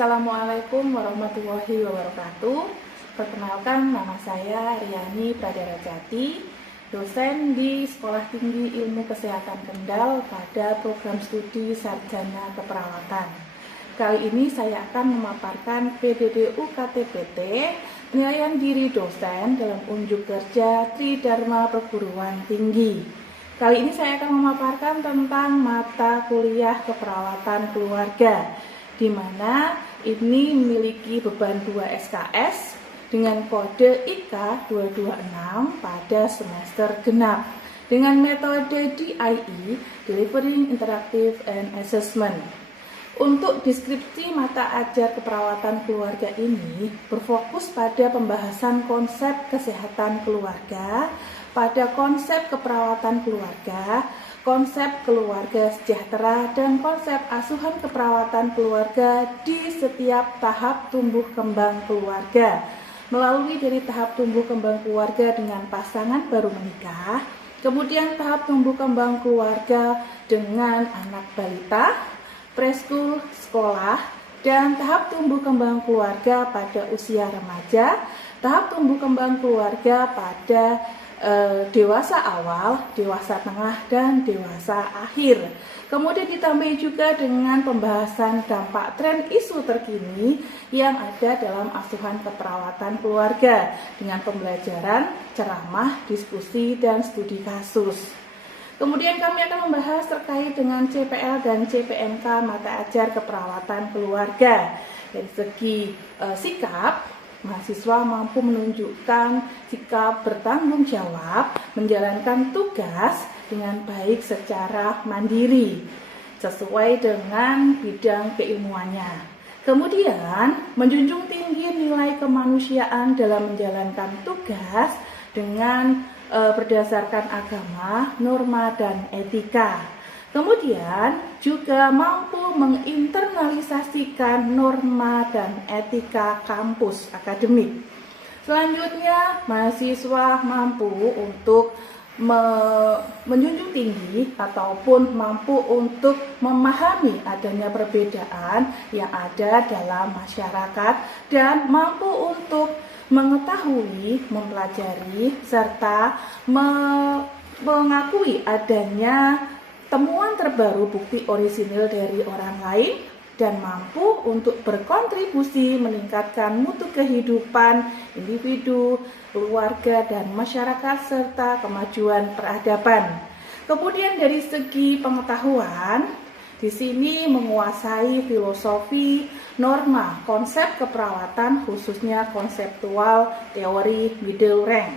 Assalamualaikum warahmatullahi wabarakatuh. Perkenalkan, nama saya Riani Pradarajati, dosen di Sekolah Tinggi Ilmu Kesehatan Kendal pada program studi Sarjana Keperawatan. Kali ini saya akan memaparkan PDD UKT-PT, penilaian diri dosen dalam unjuk kerja Tridharma Perguruan Tinggi. Kali ini saya akan memaparkan tentang mata kuliah keperawatan keluarga, di mana ini memiliki beban 2 SKS dengan kode IK 226 pada semester genap dengan metode DIE, Delivering Interactive and Assessment. Untuk deskripsi mata ajar keperawatan keluarga ini berfokus pada pembahasan konsep kesehatan keluarga, pada konsep keperawatan keluarga, konsep keluarga sejahtera, dan konsep asuhan keperawatan keluarga di setiap tahap tumbuh kembang keluarga, melalui dari tahap tumbuh kembang keluarga dengan pasangan baru menikah, kemudian tahap tumbuh kembang keluarga dengan anak balita, preschool, sekolah, dan tahap tumbuh kembang keluarga pada usia remaja, tahap tumbuh kembang keluarga pada dewasa awal, dewasa tengah, dan dewasa akhir. Kemudian ditambah juga dengan pembahasan dampak tren isu terkini yang ada dalam asuhan keperawatan keluarga dengan pembelajaran, ceramah, diskusi, dan studi kasus. Kemudian kami akan membahas terkait dengan CPL dan CPNK mata ajar keperawatan keluarga. Dari segi sikap, mahasiswa mampu menunjukkan sikap bertanggung jawab, menjalankan tugas dengan baik secara mandiri, sesuai dengan bidang keilmuannya. Kemudian, menjunjung tinggi nilai kemanusiaan dalam menjalankan tugas dengan berdasarkan agama, norma, dan etika. Kemudian juga mampu menginternalisasikan norma dan etika kampus akademik. Selanjutnya, mahasiswa mampu untuk menjunjung tinggi ataupun mampu untuk memahami adanya perbedaan yang ada dalam masyarakat dan mampu untuk mengetahui, mempelajari, serta mengakui adanya temuan terbaru bukti orisinil dari orang lain dan mampu untuk berkontribusi meningkatkan mutu kehidupan individu, keluarga, dan masyarakat serta kemajuan peradaban. Kemudian dari segi pengetahuan, di sini menguasai filosofi, norma, konsep keperawatan khususnya konseptual teori middle rank,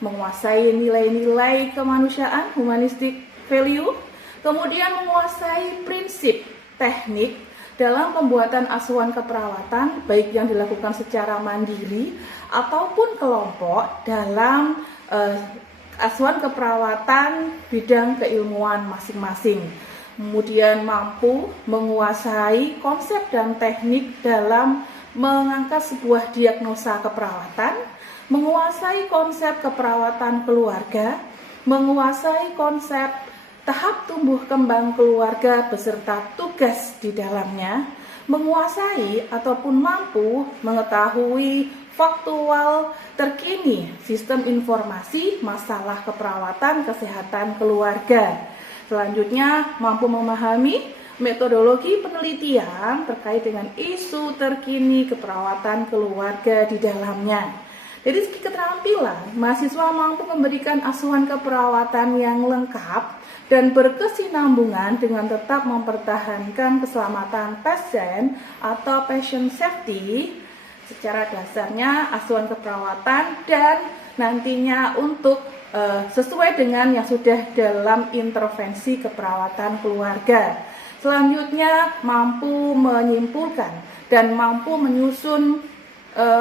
menguasai nilai-nilai kemanusiaan humanistic value, kemudian menguasai prinsip teknik dalam pembuatan asuhan keperawatan baik yang dilakukan secara mandiri ataupun kelompok dalam asuhan keperawatan bidang keilmuan masing-masing. Kemudian mampu menguasai konsep dan teknik dalam mengangkat sebuah diagnosa keperawatan, menguasai konsep keperawatan keluarga, menguasai konsep tahap tumbuh kembang keluarga beserta tugas di dalamnya, menguasai ataupun mampu mengetahui faktual terkini sistem informasi masalah keperawatan kesehatan keluarga. Selanjutnya, mampu memahami metodologi penelitian terkait dengan isu terkini keperawatan keluarga di dalamnya. Dari segi keterampilan, mahasiswa mampu memberikan asuhan keperawatan yang lengkap dan berkesinambungan dengan tetap mempertahankan keselamatan pasien atau patient safety secara dasarnya asuhan keperawatan dan nantinya untuk sesuai dengan yang sudah dalam intervensi keperawatan keluarga. Selanjutnya mampu menyimpulkan dan mampu menyusun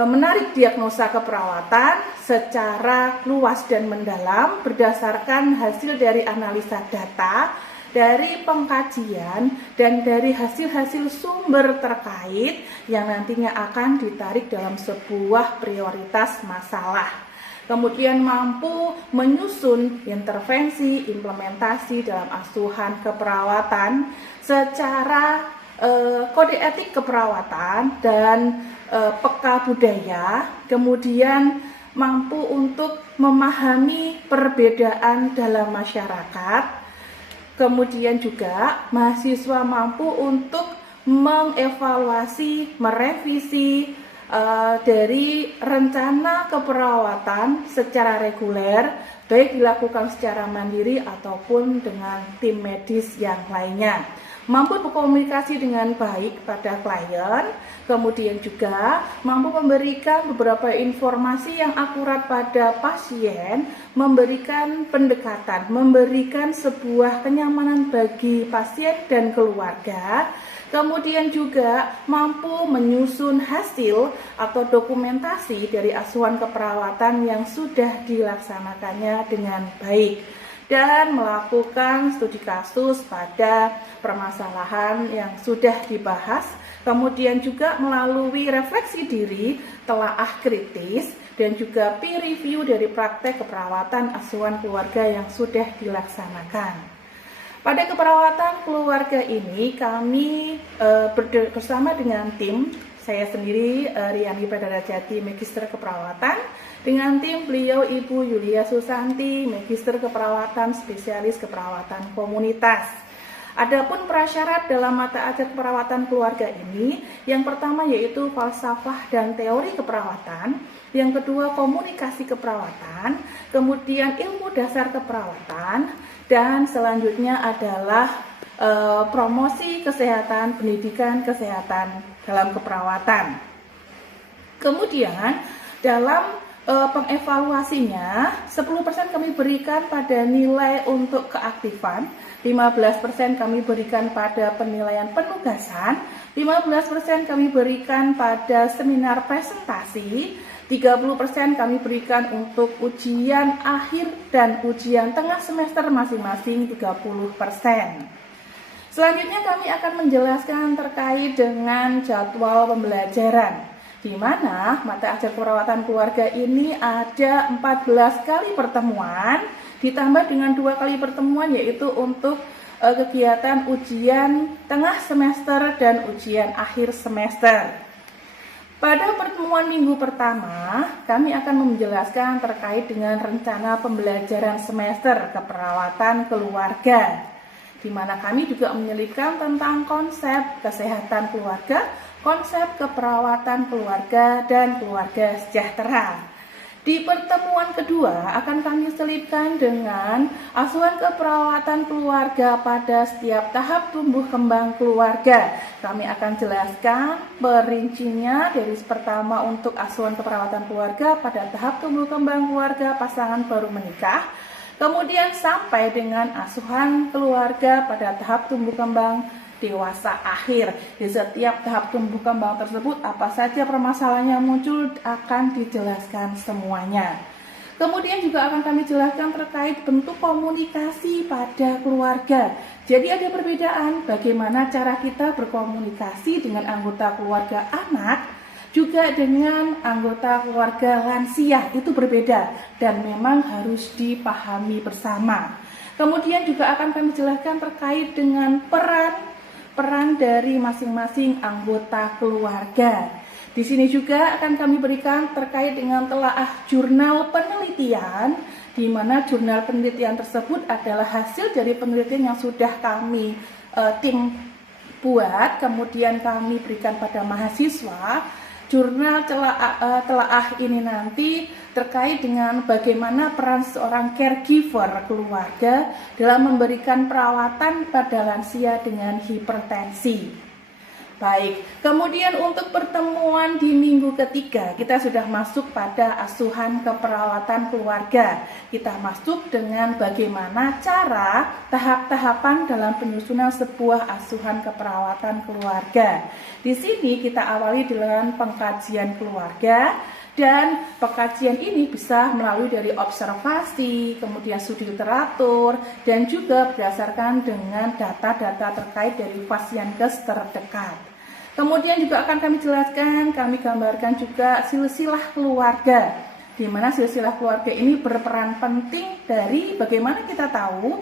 menarik diagnosa keperawatan secara luas dan mendalam berdasarkan hasil dari analisa data, dari pengkajian, dan dari hasil-hasil sumber terkait yang nantinya akan ditarik dalam sebuah prioritas masalah. Kemudian mampu menyusun intervensi, implementasi dalam asuhan keperawatan secara kode etik keperawatan dan peka budaya, kemudian mampu untuk memahami perbedaan dalam masyarakat, kemudian juga mahasiswa mampu untuk mengevaluasi, merevisi dari rencana keperawatan secara reguler, baik dilakukan secara mandiri ataupun dengan tim medis yang lainnya. Mampu berkomunikasi dengan baik pada klien, kemudian juga mampu memberikan beberapa informasi yang akurat pada pasien, memberikan pendekatan, memberikan sebuah kenyamanan bagi pasien dan keluarga. Kemudian juga mampu menyusun hasil atau dokumentasi dari asuhan keperawatan yang sudah dilaksanakannya dengan baik dan melakukan studi kasus pada permasalahan yang sudah dibahas. Kemudian juga melalui refleksi diri, telaah kritis, dan juga peer review dari praktek keperawatan asuhan keluarga yang sudah dilaksanakan. Pada keperawatan keluarga ini kami bersama dengan tim, saya sendiri Riani Pradarajati, Magister Keperawatan, dengan tim beliau Ibu Yulia Susanti, Magister Keperawatan, Spesialis Keperawatan Komunitas. Adapun prasyarat dalam mata ajar keperawatan keluarga ini, yang pertama yaitu falsafah dan teori keperawatan, yang kedua komunikasi keperawatan, kemudian ilmu dasar keperawatan, dan selanjutnya adalah promosi kesehatan, pendidikan kesehatan dalam keperawatan. Kemudian dalam pengevaluasinya 10% kami berikan pada nilai untuk keaktifan, 15% kami berikan pada penilaian penugasan, 15% kami berikan pada seminar presentasi, 30% kami berikan untuk ujian akhir dan ujian tengah semester masing-masing 30%. Selanjutnya kami akan menjelaskan terkait dengan jadwal pembelajaran, di mana mata ajar keperawatan keluarga ini ada 14 kali pertemuan, ditambah dengan 2 kali pertemuan yaitu untuk kegiatan ujian tengah semester dan ujian akhir semester. Pada pertemuan minggu pertama, kami akan menjelaskan terkait dengan rencana pembelajaran semester keperawatan keluarga, di mana kami juga menyelipkan tentang konsep kesehatan keluarga, konsep keperawatan keluarga, dan keluarga sejahtera. Di pertemuan kedua akan kami selipkan dengan asuhan keperawatan keluarga pada setiap tahap tumbuh kembang keluarga. Kami akan jelaskan perincinya dari pertama untuk asuhan keperawatan keluarga pada tahap tumbuh kembang keluarga pasangan baru menikah, kemudian sampai dengan asuhan keluarga pada tahap tumbuh kembang dewasa akhir. Di setiap tahap tumbuh kembang tersebut apa saja permasalahan yang muncul akan dijelaskan semuanya. Kemudian juga akan kami jelaskan terkait bentuk komunikasi pada keluarga. Jadi ada perbedaan bagaimana cara kita berkomunikasi dengan anggota keluarga anak, juga dengan anggota keluarga lansia, itu berbeda dan memang harus dipahami bersama. Kemudian juga akan kami jelaskan terkait dengan peran dari masing-masing anggota keluarga. Di sini juga akan kami berikan terkait dengan telaah jurnal penelitian, di mana jurnal penelitian tersebut adalah hasil dari penelitian yang sudah kami tim buat, kemudian kami berikan pada mahasiswa. Jurnal telaah ini nanti terkait dengan bagaimana peran seorang caregiver keluarga dalam memberikan perawatan pada lansia dengan hipertensi. Baik, kemudian untuk pertemuan di minggu ketiga, kita sudah masuk pada asuhan keperawatan keluarga. Kita masuk dengan bagaimana cara tahap-tahapan dalam penyusunan sebuah asuhan keperawatan keluarga. Di sini kita awali dengan pengkajian keluarga, dan pengkajian ini bisa melalui dari observasi, kemudian studi literatur, dan juga berdasarkan dengan data-data terkait dari Fasiankes terdekat. Kemudian juga akan kami jelaskan, kami gambarkan juga silsilah keluarga, di mana silsilah keluarga ini berperan penting dari bagaimana kita tahu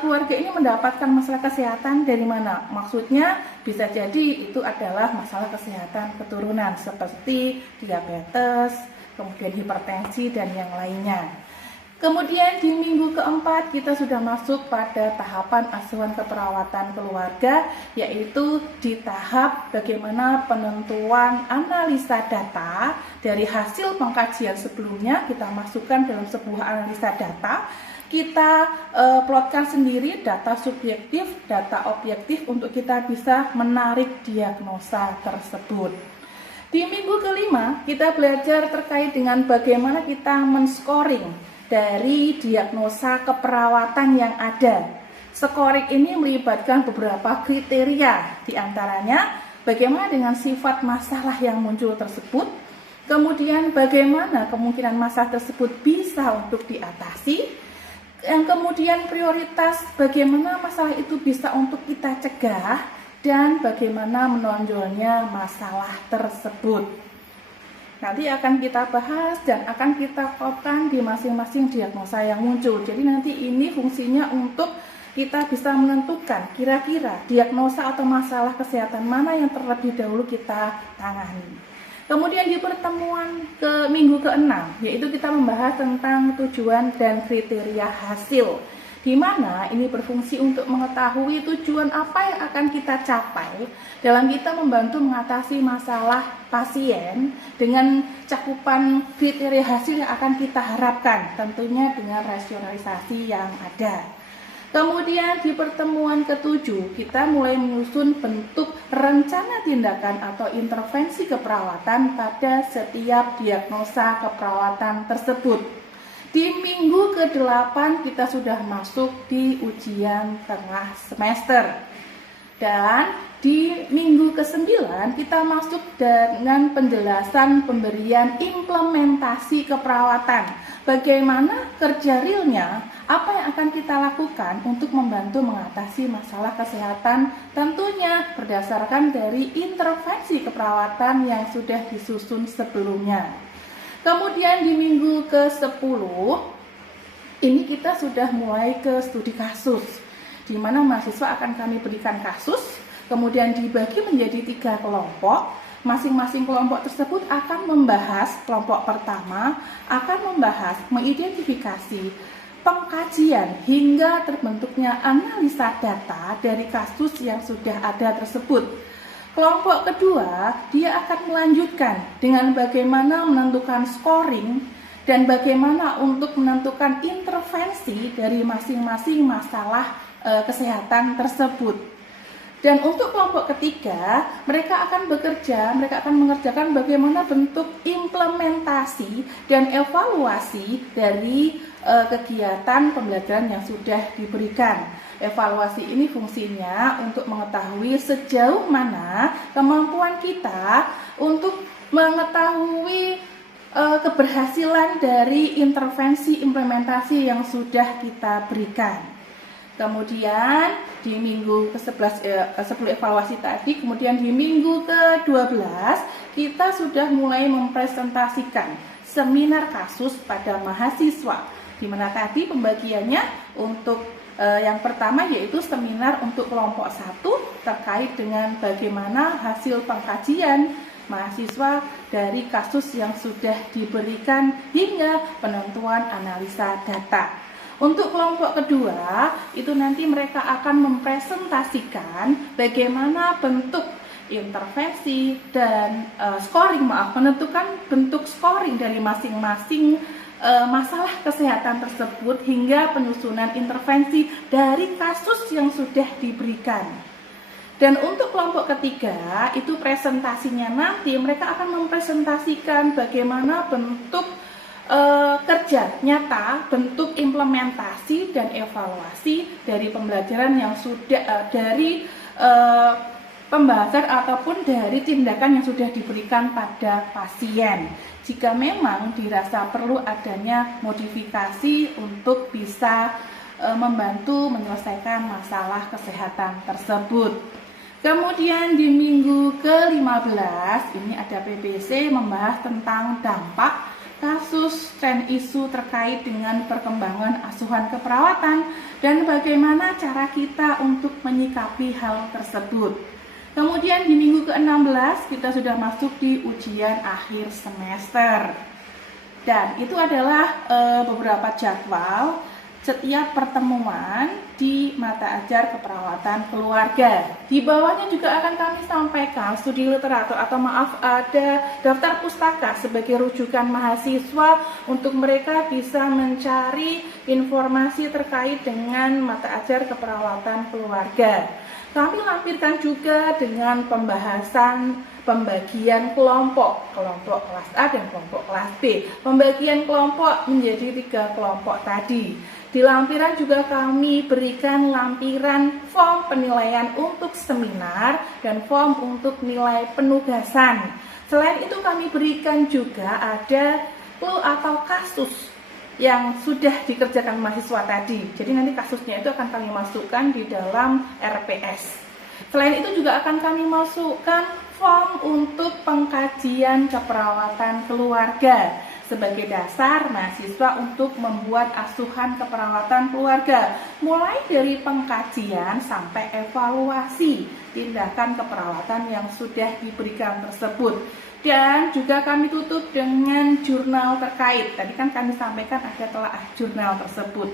keluarga ini mendapatkan masalah kesehatan dari mana? Maksudnya bisa jadi itu adalah masalah kesehatan keturunan seperti diabetes, kemudian hipertensi dan yang lainnya. Kemudian di minggu keempat kita sudah masuk pada tahapan asuhan keperawatan keluarga, yaitu di tahap bagaimana penentuan analisa data dari hasil pengkajian sebelumnya kita masukkan dalam sebuah analisa data. Kita plotkan sendiri data subjektif, data objektif untuk kita bisa menarik diagnosa tersebut. Di minggu kelima kita belajar terkait dengan bagaimana kita men-scoring dari diagnosa keperawatan yang ada. Scoring ini melibatkan beberapa kriteria, diantaranya bagaimana dengan sifat masalah yang muncul tersebut, kemudian bagaimana kemungkinan masalah tersebut bisa untuk diatasi, yang kemudian prioritas bagaimana masalah itu bisa untuk kita cegah, dan bagaimana menonjolnya masalah tersebut. Nanti akan kita bahas dan akan kita kopkan di masing-masing diagnosa yang muncul. Jadi nanti ini fungsinya untuk kita bisa menentukan kira-kira diagnosa atau masalah kesehatan mana yang terlebih dahulu kita tangani. Kemudian di pertemuan ke minggu ke-6, yaitu kita membahas tentang tujuan dan kriteria hasil, di mana ini berfungsi untuk mengetahui tujuan apa yang akan kita capai dalam kita membantu mengatasi masalah pasien dengan cakupan kriteria hasil yang akan kita harapkan, tentunya dengan rasionalisasi yang ada. Kemudian di pertemuan ke-7 kita mulai menyusun bentuk rencana tindakan atau intervensi keperawatan pada setiap diagnosa keperawatan tersebut. Di minggu ke-8 kita sudah masuk di ujian tengah semester. Dan di minggu ke-9 kita masuk dengan penjelasan pemberian implementasi keperawatan. Bagaimana kerja realnya, apa yang akan kita lakukan untuk membantu mengatasi masalah kesehatan, tentunya berdasarkan dari intervensi keperawatan yang sudah disusun sebelumnya. Kemudian di minggu ke-10 ini kita sudah mulai ke studi kasus, di mana mahasiswa akan kami berikan kasus, kemudian dibagi menjadi 3 kelompok. Masing-masing kelompok tersebut akan membahas, kelompok pertama akan membahas mengidentifikasi pengkajian hingga terbentuknya analisa data dari kasus yang sudah ada tersebut. Kelompok kedua, dia akan melanjutkan dengan bagaimana menentukan scoring dan bagaimana untuk menentukan intervensi dari masing-masing masalah kesehatan tersebut. Dan untuk kelompok ketiga, mereka akan mengerjakan bagaimana bentuk implementasi dan evaluasi dari kegiatan pembelajaran yang sudah diberikan. Evaluasi ini fungsinya untuk mengetahui sejauh mana kemampuan kita untuk mengetahui keberhasilan dari intervensi implementasi yang sudah kita berikan. Kemudian di minggu ke-11 sebelum evaluasi tadi, kemudian di minggu ke-12 kita sudah mulai mempresentasikan seminar kasus pada mahasiswa, di mana tadi pembagiannya untuk yang pertama yaitu seminar untuk kelompok 1 terkait dengan bagaimana hasil pengkajian mahasiswa dari kasus yang sudah diberikan hingga penentuan analisa data. Untuk kelompok kedua, itu nanti mereka akan mempresentasikan bagaimana bentuk intervensi dan menentukan bentuk scoring dari masing-masing masalah kesehatan tersebut hingga penyusunan intervensi dari kasus yang sudah diberikan. Dan untuk kelompok ketiga, itu presentasinya nanti mereka akan mempresentasikan bagaimana bentuk kerja nyata, bentuk implementasi dan evaluasi dari pembelajaran yang sudah dari pembahasan ataupun dari tindakan yang sudah diberikan pada pasien. Jika memang dirasa perlu adanya modifikasi untuk bisa membantu menyelesaikan masalah kesehatan tersebut. Kemudian di minggu ke-15 ini ada PPC membahas tentang dampak kasus tren isu terkait dengan perkembangan asuhan keperawatan dan bagaimana cara kita untuk menyikapi hal tersebut. Kemudian di minggu ke-16 kita sudah masuk di ujian akhir semester. Dan itu adalah beberapa jadwal setiap pertemuan di mata ajar keperawatan keluarga. Di bawahnya juga akan kami sampaikan studi literatur atau ada daftar pustaka sebagai rujukan mahasiswa untuk mereka bisa mencari informasi terkait dengan mata ajar keperawatan keluarga. Kami lampirkan juga dengan pembahasan pembagian kelompok kelas A dan kelompok kelas B. Pembagian kelompok menjadi 3 kelompok tadi. Di lampiran juga kami berikan lampiran form penilaian untuk seminar dan form untuk nilai penugasan. Selain itu kami berikan juga ada clue atau kasus yang sudah dikerjakan mahasiswa tadi. Jadi nanti kasusnya itu akan kami masukkan di dalam RPS. Selain itu juga akan kami masukkan form untuk pengkajian keperawatan keluarga sebagai dasar mahasiswa untuk membuat asuhan keperawatan keluarga, mulai dari pengkajian sampai evaluasi tindakan keperawatan yang sudah diberikan tersebut. Dan juga kami tutup dengan jurnal terkait. Tadi kan kami sampaikan ada telaah jurnal tersebut.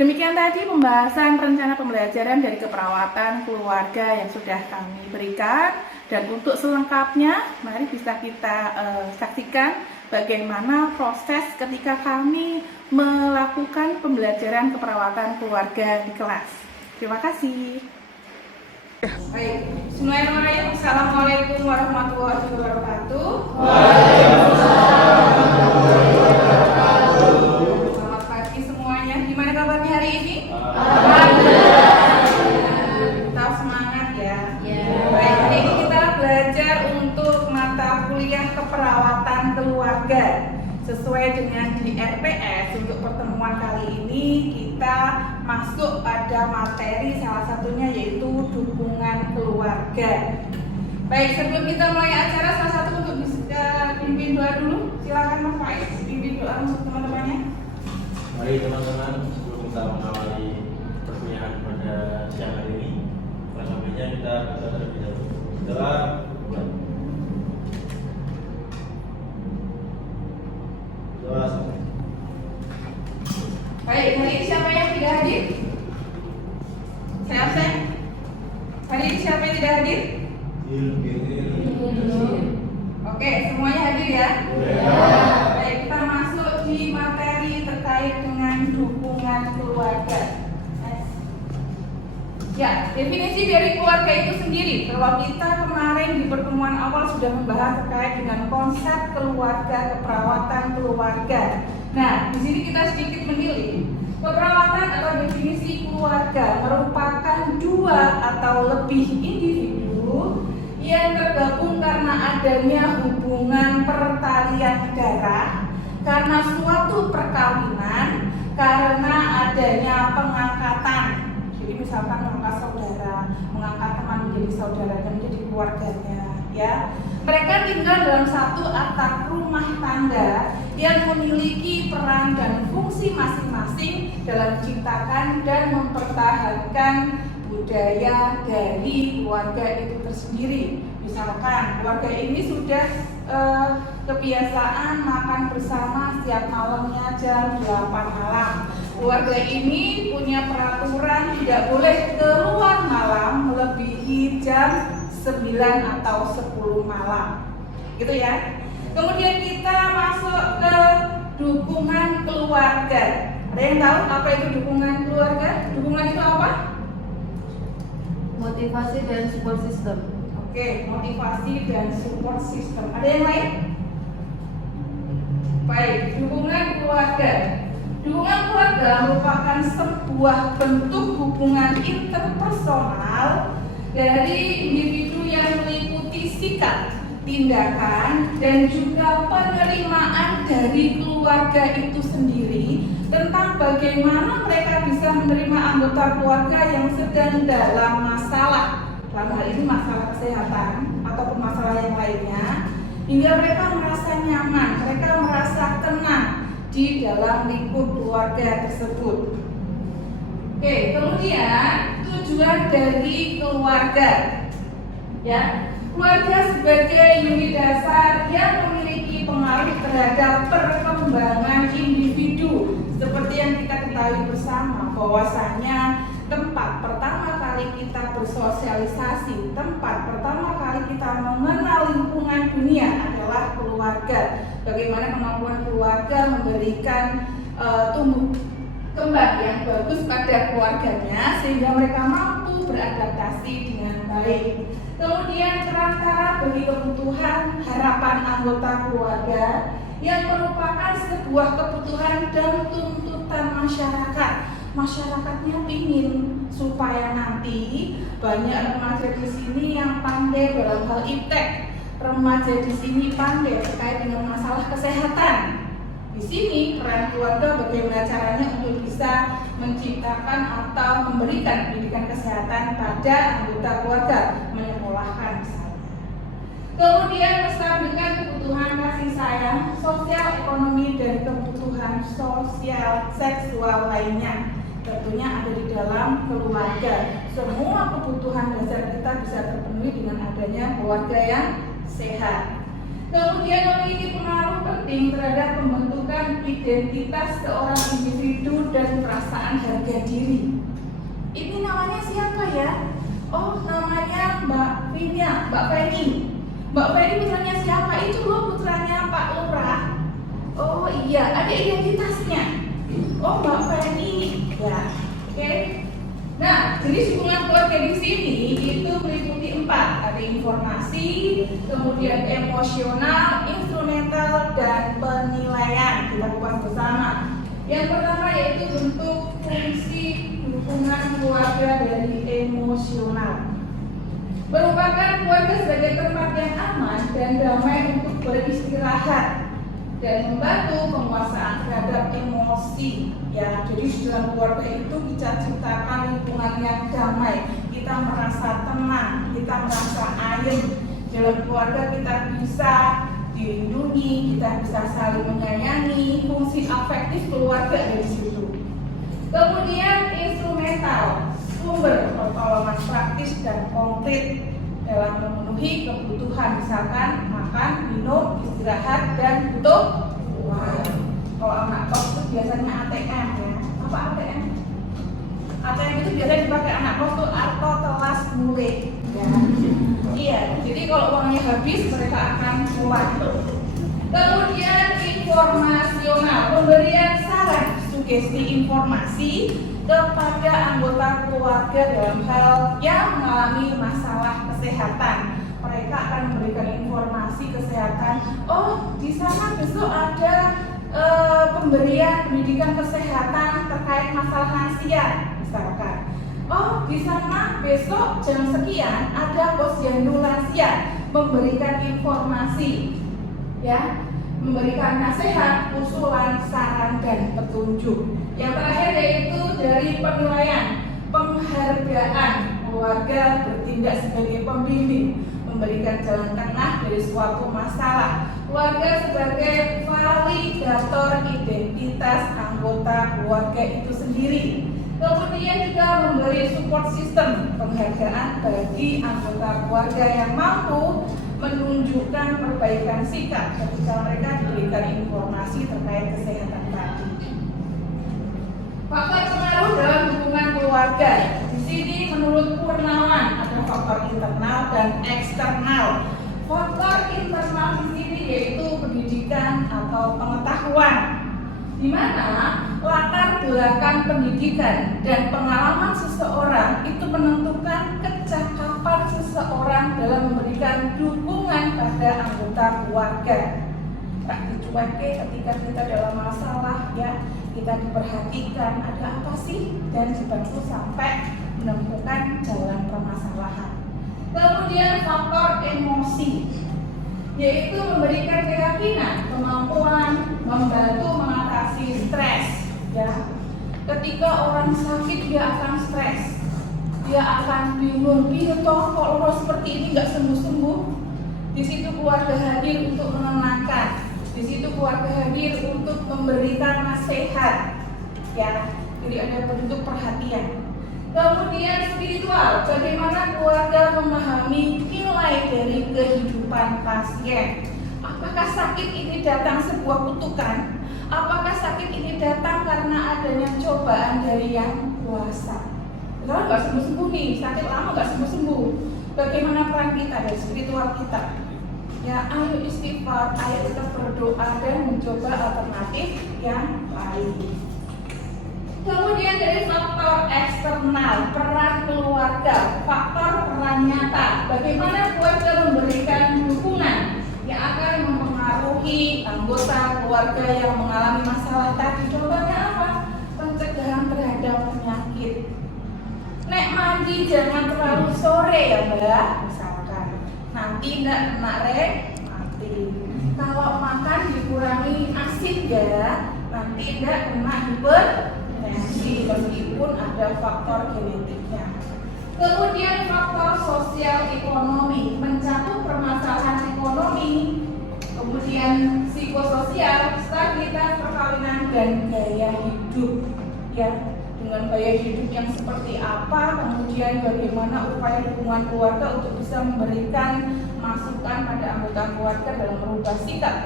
Demikian tadi pembahasan rencana pembelajaran dari keperawatan keluarga yang sudah kami berikan. Dan untuk selengkapnya, mari bisa kita saksikan bagaimana proses ketika kami melakukan pembelajaran keperawatan keluarga di kelas. Terima kasih. Baik, bismillahirrahmanirrahim. Assalamualaikum warahmatullahi wabarakatuh. Selamat pagi semuanya. Gimana kabarnya hari ini? Tetap semangat ya. Baik, hari ini kita belajar untuk mata kuliah keperawatan keluarga. Sesuai dengan di RPS untuk pertemuan kali ini kita masuk pada materi salah satunya yaitu dukungan keluarga. Baik, sebelum kita mulai acara salah satu untuk bisa pimpin doa dulu. Silakan Mas Faiz pimpin doa untuk teman-temannya. Mari teman-teman, sebelum kita mengawali perkuliahan pada siang hari ini, selanjutnya kita berdoa terlebih dahulu. Doa. Baik, hari ini siapa yang tidak hadir? Saya absen. Hari ini siapa yang tidak hadir? Oke, semuanya hadir ya? Baik, kita masuk di materi terkait dengan dukungan keluarga. Ya, definisi dari keluarga itu sendiri. Kalau kita kemarin di pertemuan awal sudah membahas terkait dengan konsep keluarga, keperawatan keluarga. Nah, di sini kita sedikit menilik. Keperawatan atau definisi keluarga merupakan 2 atau lebih individu yang tergabung karena adanya hubungan pertalian darah, karena suatu perkawinan, karena adanya pengangkatan. Jadi misalkan mengangkat saudara, mengangkat teman menjadi saudara dan menjadi keluarganya, ya. Mereka tinggal dalam satu atap rumah tangga yang memiliki peran dan fungsi masing-masing dalam menciptakan dan mempertahankan budaya dari keluarga itu tersendiri. Misalkan keluarga ini sudah kebiasaan makan bersama setiap malamnya jam 8 malam. Keluarga ini punya peraturan tidak boleh keluar malam melebihi jam 9 atau 10 malam. Gitu ya. Kemudian kita masuk ke dukungan keluarga. Ada yang tahu apa itu dukungan keluarga? Dukungan itu apa? Motivasi dan support system. Oke, motivasi dan support system. Ada yang lain? Baik, dukungan keluarga. Dukungan keluarga merupakan sebuah bentuk hubungan interpersonal dari individu yang meliputi sikap, tindakan, dan juga penerimaan dari keluarga itu sendiri tentang bagaimana mereka bisa menerima anggota keluarga yang sedang dalam masalah, dalam hal ini masalah kesehatan ataupun masalah yang lainnya, hingga mereka merasa nyaman, mereka merasa merasa tenang di dalam lingkup keluarga tersebut. Oke, kemudian tujuan dari keluarga. Ya, keluarga sebagai unit dasar yang memiliki pengaruh terhadap perkembangan individu. Seperti yang kita ketahui bersama bahwasanya tempat pertama kali kita bersosialisasi, tempat pertama kali kita mengenal lingkungan dunia adalah keluarga. Bagaimana kemampuan keluarga memberikan tumbuh kembang yang bagus pada keluarganya sehingga mereka mampu beradaptasi dengan baik. Kemudian kerangka bagi kebutuhan harapan anggota keluarga yang merupakan sebuah kebutuhan dan tuntutan masyarakat. Masyarakatnya ingin supaya nanti banyak remaja di sini yang pandai dalam hal iptek. Remaja di sini pandai terkait dengan masalah kesehatan. Di sini peran keluarga bagaimana caranya untuk bisa menciptakan atau memberikan pendidikan kesehatan pada anggota keluarga, menyekolahkan misalnya. Kemudian menstabilkan kebutuhan kasih sayang, sosial ekonomi dan kebutuhan sosial seksual lainnya. Tentunya ada di dalam keluarga. Semua kebutuhan dasar kita bisa terpenuhi dengan adanya keluarga yang sehat. Kemudian memiliki pengaruh penting terhadap pembentukan identitas seorang individu dan perasaan harga diri. Ini namanya siapa ya? Oh, namanya Mbak Vina, Mbak Feni. Mbak Feni putranya siapa? Itu loh putranya Pak Lurah. Oh iya, ada identitasnya. Oh, Mbak Feni. Ya, oke. Nah, jenis hubungan keluarga di sini itu meliputi 4. Ada informasi, kemudian emosional, instrumental, dan penilaian. Kita kupas bersama. Yang pertama yaitu bentuk fungsi dukungan keluarga dari emosional. Merupakan keluarga sebagai tempat yang aman dan damai untuk beristirahat dan membantu penguasaan terhadap emosi. Ya, jadi di dalam keluarga itu kita ciptakan lingkungan yang damai. Kita merasa tenang, kita merasa ayem. Dalam keluarga kita bisa dilindungi, kita bisa saling menyayangi. Fungsi afektif keluarga ada di situ. Kemudian instrumental, sumber pertolongan praktis dan konkret dalam memenuhi kebutuhan, misalkan makan, minum, istirahat, dan butuh uang. Kalau anak kos itu biasanya ATM ya. Apa ATM? ATM itu biasanya dipakai anak kos itu atau telas mulai. Ya. Iya, jadi kalau uangnya habis mereka akan keluar. Kemudian informasional, pemberian saran, sugesti informasi kepada anggota keluarga dalam hal yang mengalami masalah kesehatan. Mereka akan memberikan informasi kesehatan. Oh, di sana besok ada pemberian pendidikan kesehatan terkait masalah lansia, misalkan. Oh, di sana besok jam sekian ada posyandu lansia memberikan informasi, ya, memberikan nasihat, usulan, saran, dan petunjuk. Yang terakhir yaitu dari penilaian, penghargaan. Keluarga bertindak sebagai pembimbing, memberikan jalan tengah dari suatu masalah. Keluarga sebagai validator identitas anggota keluarga itu sendiri. Kemudian juga memberi support system, penghargaan bagi anggota keluarga yang mampu menunjukkan perbaikan sikap ketika mereka diberikan informasi terkait kesehatan tadi. Faktor pengaruh dalam hubungan keluarga. Di sini menurut Purnawan ada faktor internal dan eksternal. Faktor internal di sini yaitu pendidikan atau pengetahuan, di mana latar belakang pendidikan dan pengalaman seseorang itu menentukan kecakapan seseorang dalam memberikan dukungan pada anggota keluarga. Tak dicuekin ketika kita dalam masalah, ya, kita diperhatikan ada apa sih dan dibantu sampai menemukan jalan permasalahan. Kemudian faktor emosi, yaitu memberikan keyakinan, kemampuan membantu mengatasi stres. Ya, ketika orang sakit dia akan stres, dia akan bingung, toh kalau seperti ini nggak sembuh-sembuh. Di situ keluarga hadir untuk menenangkan. Di situ keluarga hadir untuk memberikan nasihat, ya, jadi ada bentuk perhatian. Kemudian spiritual, bagaimana keluarga memahami nilai dari kehidupan pasien. Apakah sakit ini datang sebuah kutukan? Apakah sakit ini datang karena adanya cobaan dari yang kuasa? Kalau nggak sembuh-sembuh nih, sakit lama nggak sembuh-sembuh. Bagaimana peran kita dari spiritual kita? Ya, ayo istighfar, ayo kita berdoa dan mencoba alternatif yang lain. Kemudian dari faktor eksternal, peran keluarga, faktor peran nyata. Bagaimana keluarga memberikan dukungan yang akan mempengaruhi anggota keluarga yang mengalami masalah tadi. Contohnya apa? Pencegahan terhadap penyakit. Nek mandi jangan terlalu sore ya Mbak, misalkan. Nanti nggak kena mati. Kalau makan dikurangi asin ya, nanti nggak kena hipertensi meskipun ada faktor genetiknya. Kemudian faktor sosial ekonomi, mencakup permasalahan ekonomi, kemudian psikososial, stabilitas perkawinan dan gaya hidup, ya. Dengan gaya hidup yang seperti apa, kemudian bagaimana upaya dukungan keluarga untuk bisa memberikan masukan pada anggota keluarga dalam merubah sikap.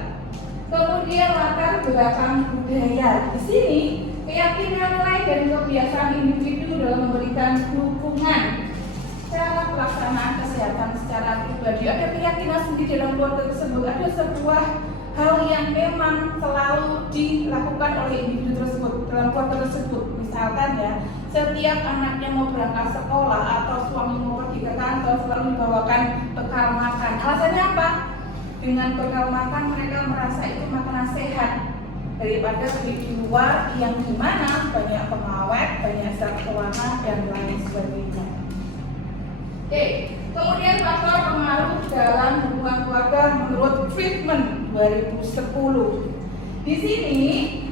Kemudian latar belakang budaya. Di sini keyakinan nilai dan kebiasaan individu dalam memberikan dukungan, cara pelaksanaan kesehatan secara pribadi. Ada keyakinan sendiri dalam keluarga tersebut. Ada sebuah hal yang memang selalu dilakukan oleh individu tersebut dalam keluarga tersebut. Misalkan ya, setiap anaknya mau berangkat sekolah atau suami mau pergi ke kantor selalu dibawakan bekal makan. Alasannya apa? Dengan bekal makan mereka merasa itu makanan sehat daripada beli di luar yang dimana banyak pengawet, banyak zat pewarna dan lain sebagainya. Oke, kemudian faktor pengaruh dalam hubungan keluarga menurut treatment 2010. Di sini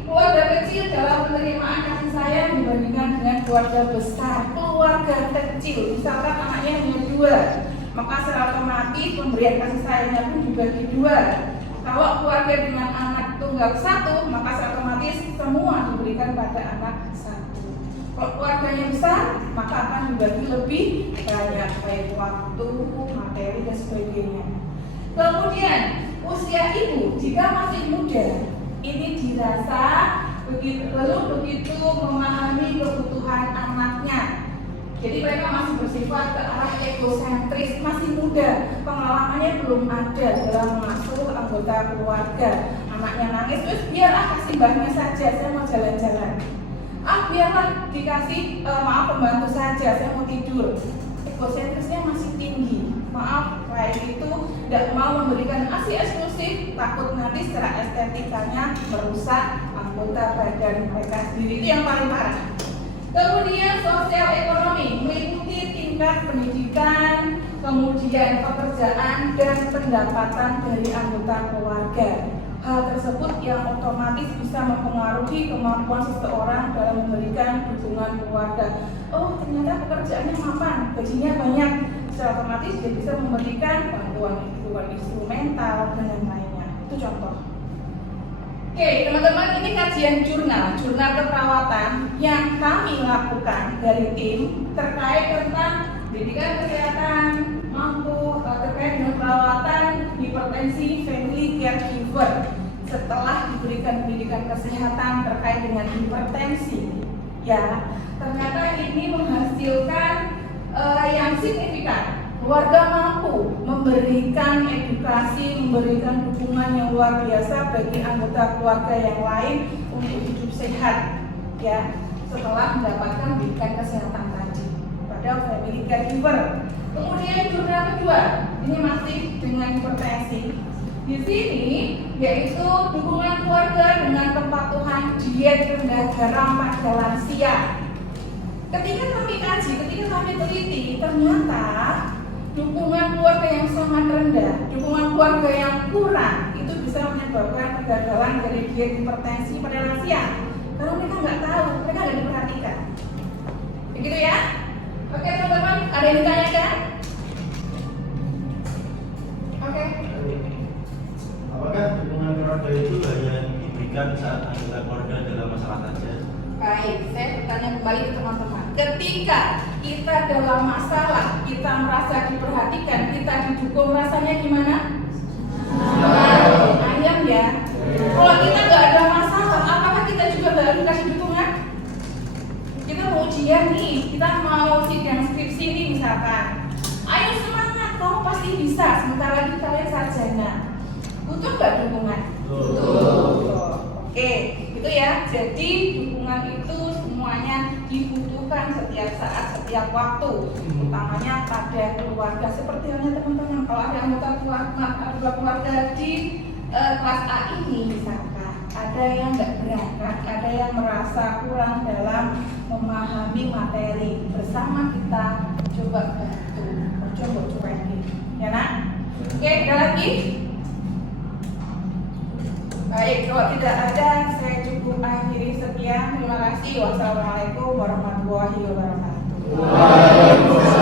keluarga kecil dalam penerimaan kasih sayang dibandingkan dengan keluarga besar. Keluarga kecil, misalkan anaknya hanya 2, maka secara otomatis pemberian kasih sayangnya pun dibagi 2. Kalau keluarga dengan anak tunggal 1, maka secara otomatis semua diberikan pada anak 1. Kalau keluarganya besar, maka akan dibagi lebih banyak, baik waktu, materi, dan sebagainya. Kemudian usia ibu jika masih muda, ini dirasa belum begitu memahami kebutuhan anaknya. Jadi mereka masih bersifat ke arah egosentris, masih muda, pengalamannya belum ada dalam mengasuh anggota keluarga. Anaknya nangis, terus biarlah kasih mbahnya saja, saya mau jalan-jalan. Biarlah dikasih pembantu saja, saya mau tidur. Egosentrisnya masih tinggi. Kayak itu tidak mau memberikan ASI eksklusif, takut nanti secara estetikanya merusak anggota badan mereka sendiri. Itu yang paling parah. Kemudian sosial ekonomi meliputi tingkat pendidikan, kemudian pekerjaan dan pendapatan dari anggota keluarga. Hal tersebut yang otomatis bisa mempengaruhi kemampuan seseorang dalam memberikan dukungan keluarga. Oh, ternyata pekerjaannya mapan, gajinya banyak, secara otomatis dia bisa memberikan bantuan instrumental dan lainnya. Itu contoh. Oke, teman-teman, ini kajian jurnal keperawatan yang kami lakukan dari tim terkait tentang pendidikan kesehatan mampu terkait dengan perawatan hipertensi family caregiver setelah diberikan pendidikan kesehatan terkait dengan hipertensi. Ya, ternyata ini menghasilkan yang signifikan. Keluarga mampu memberikan edukasi, memberikan dukungan yang luar biasa bagi anggota keluarga yang lain untuk hidup sehat, ya, setelah mendapatkan pendidikan kesehatan tadi pada family caregiver. Kemudian jurnal kedua, ini masih dengan hipertensi. Di sini yaitu dukungan keluarga dengan kepatuhan diet rendah garam pada lansia. Ketika kami kaji, ketika kami teliti, ternyata dukungan keluarga yang sangat rendah, dukungan keluarga yang kurang, itu bisa menyebabkan kegagalan dari diet hipertensi pada lansia. Karena mereka nggak tahu, mereka nggak diperhatikan. Begitu ya? Oke teman-teman, ada yang ditanyakan? Oke. Apakah dukungan keluarga itu Baik, saya bertanya kembali ke teman-teman. Ketika kita dalam masalah, kita merasa diperhatikan, kita didukung, rasanya gimana? Ayam ya. Kalau kita nggak ada masalah, apakah kita juga nggak dikasih dukungan? Kita mau ujian nih, kita mau sidang skripsi nih misalkan. Ayo semangat, kamu pasti bisa. Sebentar lagi kalian sarjana. Butuh nggak dukungan? Butuh. Oke, itu ya. Jadi dukungan itu semuanya dibutuhkan setiap saat, setiap waktu, utamanya pada keluarga. Seperti halnya teman-teman, kalau ada anggota keluarga di kelas A ini misalkan, ada yang nggak berangkat, ada yang merasa kurang dalam memahami materi, bersama kita coba bantu, coba cuekin, ya nak? Oke, ada lagi? Baik, kalau tidak ada, saya cukup akhiri sekian. Terima kasih. Wassalamualaikum warahmatullahi wabarakatuh.